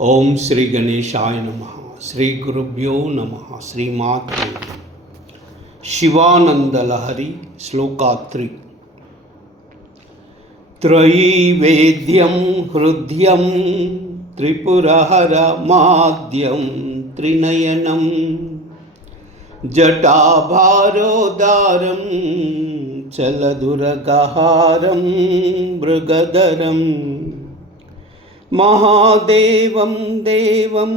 ఓం శ్రీ గణేశాయ నమః. శ్రీ గురుభ్యో నమః. శ్రీమాత్రే. శివానందలహరి శ్లోకాత్రి. త్రైవేద్యం హృద్యం త్రిపురహరమాద్యం త్రినయనం జటాభారోదారం చలదురగహారం మృగధరం महादेवं देवं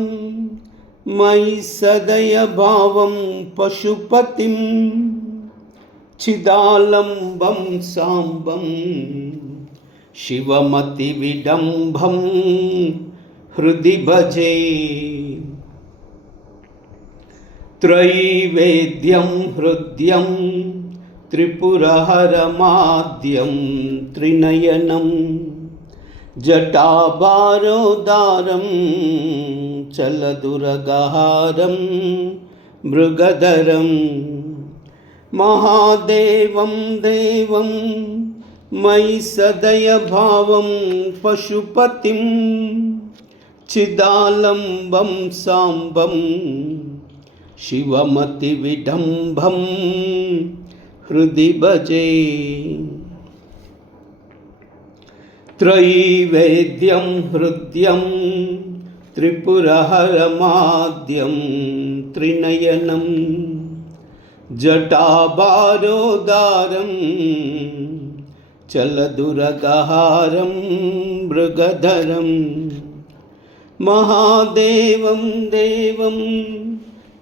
मयि सदयभावं पशुपतिं चिदालम्बं साम्बं शिवमतिविडम्बं हृदि भजे. त्रैवेद्यं हृद्यं त्रिपुरहरमाद्यं त्रिनयनं जटाभारोदारं चलदुरगहारं मृगधरं महादेवं देवं मयि सदयभावं पशुपतिं चिदालम्बं साम्बं शिवमतिविडम्बं हृदि भजे. त्रैवेद्यं हृद्यं त्रिपुरहरमाद्यं त्रिनयनं जटाभारोदारं चलदुरगहारं मृगधरं महादेवं देवं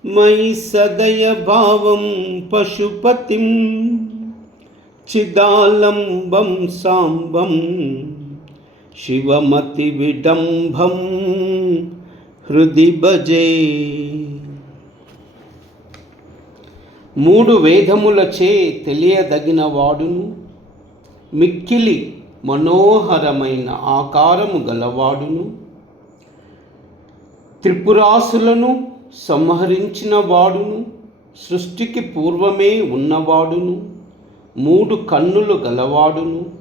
मयि सदयभावं पशुपतिं चिदालम्बं साम्बं शिवमतिविडम्बं हृदि भजे. మూడు వేదములచే తెలియదగిన వాడును, మిక్కిలి మనోహరమైన ఆకారము గలవాడును, త్రిపురాసులను సంహరించిన వాడును, సృష్టికి పూర్వమే ఉన్నవాడును, మూడు కన్నులు గలవాడును,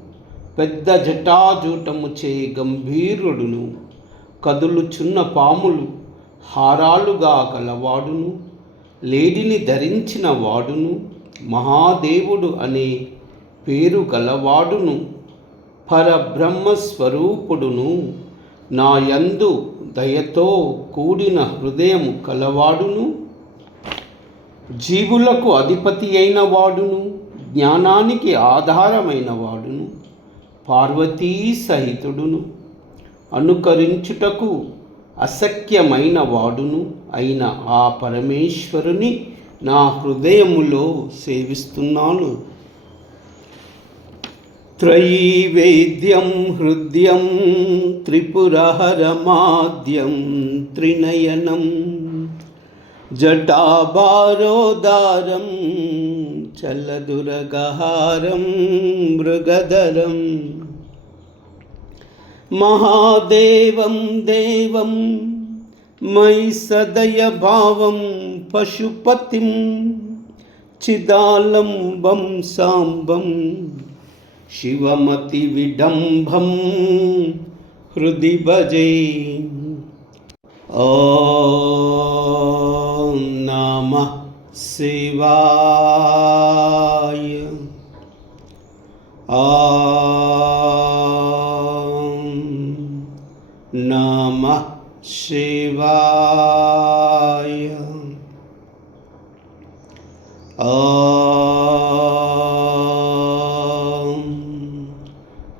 పెద్ద జటాజూటముచే గంభీరుడును, కదులుచున్న పాములు హారాలుగా గలవాడును, లేడిని ధరించిన వాడును, మహాదేవుడు అనే పేరు గలవాడును, పరబ్రహ్మస్వరూపుడును, నా యందు దయతో కూడిన హృదయము కలవాడును, జీవులకు అధిపతి అయిన వాడును, జ్ఞానానికి ఆధారమైన వాడును, పార్వతీ సహితుడును, అనుకరించుటకు అశక్యమైన వాడును అయిన ఆ పరమేశ్వరుని నా హృదయములో సేవిస్తున్నాను. త్రైవేద్యం హృద్యం త్రిపురహరమాద్యం త్రినయనం జటాభారోదారం చలదురగహారం మృగధరం महादेवं देवं मयि सदयभावं पशुपतिं चिदालम्बं साम्बं शिवमतिविडम्बं हृदि भजे. ॐ नमः शिवाय. नमः शिवाय.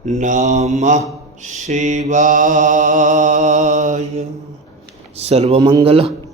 नमः शिवाय. सर्वमंगल.